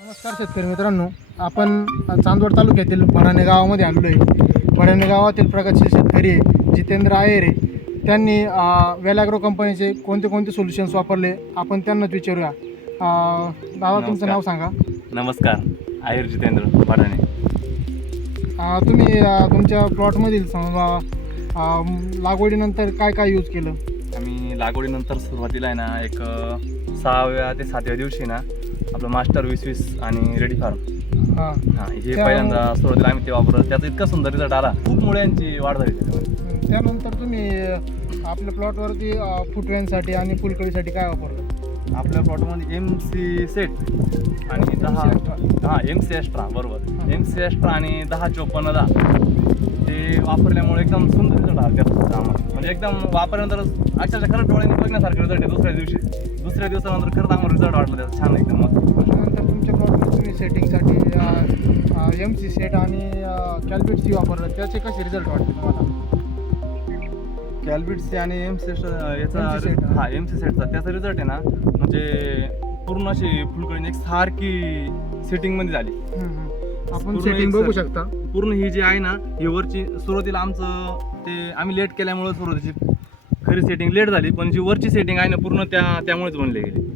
नमस्कार शेतकरी मित्रांनो, आपण चांदवड तालुक्यातील भडाणे गावामध्ये आलेलो आहे. भडाणे गावातील प्रगतशील शेतकरी आहे जितेंद्र आहेर आहे. त्यांनी वेलॅग्रो कंपनीचे कोणते सोल्युशन्स वापरले आपण त्यांनाच विचारूया. दादा तुमचं नाव सांगा. नमस्कार, आहेर जितेंद्र भडाणे. तुम्ही तुमच्या प्लॉटमधील लागवडीनंतर काय काय यूज केलं? आम्ही लागवडीनंतर सुरुवातीला आहे ना एक 6व्या ते 7व्या दिवशी ना आपलं मास्टर 20-20 आणि रेडी फार्म हां हे पहिल्यांदा सुरुवातीला आम्ही ते वापरलं. त्याचा इतका सुंदर रिझल्ट आला, खूप मुळ्यांची वाढ झाली त्याच्यामध्ये. त्यानंतर तुम्ही आपल्या प्लॉटवरती फुटव्यांसाठी आणि फुलकळीसाठी काय वापरलं? आपल्या प्लॉटमध्ये MC सेट आणि 10 MC एक्स्ट्रा बरोबर MC एक्स्ट्रा आणि 10-54-10 ते वापरल्यामुळे एकदम सुंदर रिझल्ट आला त्याचा आम्हाला. म्हणजे एकदम वापरल्यानंतर अक्षरशः खरंच डोळ्यांनी बघण्यासारखं रिझल्ट आहे. दुसऱ्या दिवसानंतर खरंच आम्हाला रिझल्ट वाटला त्याचा छान एकदम मस्त. त्यानंतर तुमच्या प्लॉटमध्ये तुम्ही सेटिंगसाठी MC सेट आणि कॅल्बिट सी वापरलं, त्याचे कसे रिझल्ट वाटते तुम्हाला? कॅल्बिट सी आणि MC याचा MC सेट. MC सेटचा त्याचा रिझल्ट आहे ना म्हणजे पूर्ण अशी फुलकळी एक सारखी सेटिंगमध्ये झाली. आपण पूर्ण सेटिंग एक बघू सर- शकता. पूर्ण ही जी आहे ना ही वरची सुरुवातीला आमचं ते आम्ही लेट केल्यामुळे सुरुवातीची खरी सेटिंग लेट झाली, पण जी वरची सेटिंग आहे ना पूर्ण त्यामुळेच बनली गेली.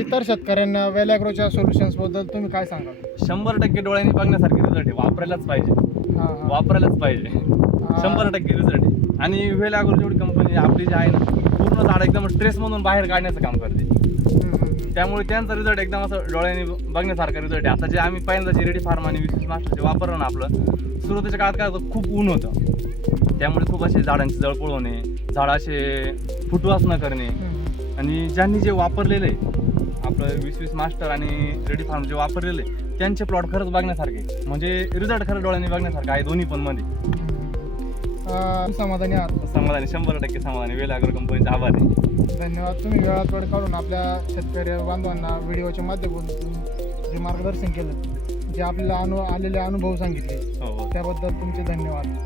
इतर शेतकऱ्यांना वेलॅग्रोच्या सोल्युशन्सबद्दल तुम्ही काय सांगाल? 100% डोळ्यांनी बघण्यासारखे रिझल्ट आहे. वापरायलाच पाहिजे. 100% रिझल्ट आहे. आणि वेलॅग्रो जेवढी कंपनी आपली जी आहे ना पूर्ण झाड एकदम स्ट्रेसमधून बाहेर काढण्याचं काम करते. त्यामुळे त्यांचा रिझल्ट एकदम असं डोळ्यांनी बघण्यासारखा रिझल्ट आहे. आता जे आम्ही पहिल्यांदा रेडी फार्म आणि 20-20 मास्टर जे वापरलं ना आपलं सुरुवातीच्या काळात काय होतं, खूप ऊन होतं. त्यामुळे खूप असे झाडांची जळपोळ होणे, झाड असे फुटवास न करणे. आणि ज्यांनी जे वापरलेलं आहे आपलं 20-20 मास्टर आणि रेडी फार्म जे वापरलेले त्यांचे प्लॉट खरंच बघण्यासारखे, म्हणजे रिझल्ट खरंच डोळ्यांनी बघण्यासारखं आहे दोन्ही पण मध्ये. समाधानी आहात? समाधानी, 100% समाधानी. वेलॅग्रो कंपनीचे आभार आहे. धन्यवाद. तुम्ही वेळात वेळ काढून आपल्या शेतकरी बांधवांना व्हिडिओच्या माध्यमातून जे मार्गदर्शन केलं, जे आपल्याला आलेले अनुभव सांगितले हो. त्याबद्दल तुमचे धन्यवाद.